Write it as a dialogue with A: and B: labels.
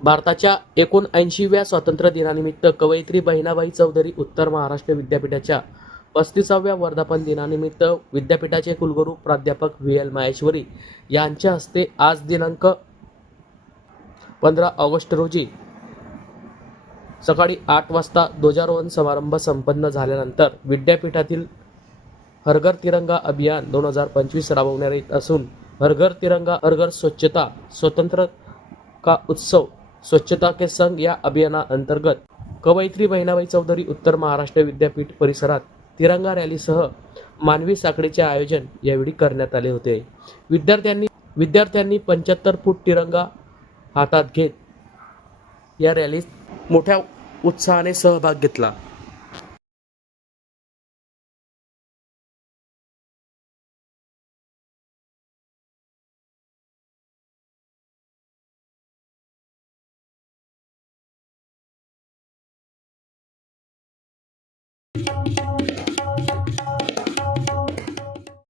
A: भारताच्या एकोणऐंशीव्या स्वातंत्र्य दिनानिमित्त कवयित्री बहिणाबाई चौधरी उत्तर महाराष्ट्र विद्यापीठाच्या पस्तीसाव्या वर्धापन दिनानिमित्त विद्यापीठाचे कुलगुरू प्राध्यापक व्ही एल माहेश्वरी यांच्या हस्ते आज दिनांक पंधरा ऑगस्ट रोजी सकाळी आठ वाजता ध्वजारोहण समारंभ संपन्न झाल्यानंतर विद्यापीठातील हरघर तिरंगा अभियान दोन हजार पंचवीस राबवण्यात येत असून हरघर तिरंगा हरघर स्वच्छता स्वतंत्र का उत्सव स्वच्छता के संघ या अभियाना अंतर्गत कवयित्री बहिणाबाई चौधरी उत्तर महाराष्ट्र विद्यापीठ परिसरात तिरंगा रॅलीसह मानवी साखळीचे आयोजन यावेळी करण्यात आले होते. विद्यार्थ्यांनी विद्यार्थ्यांनी पंच्याहत्तर फूट तिरंगा हातात घेत या रॅलीत मोठ्या उत्साहाने सहभाग घेतला.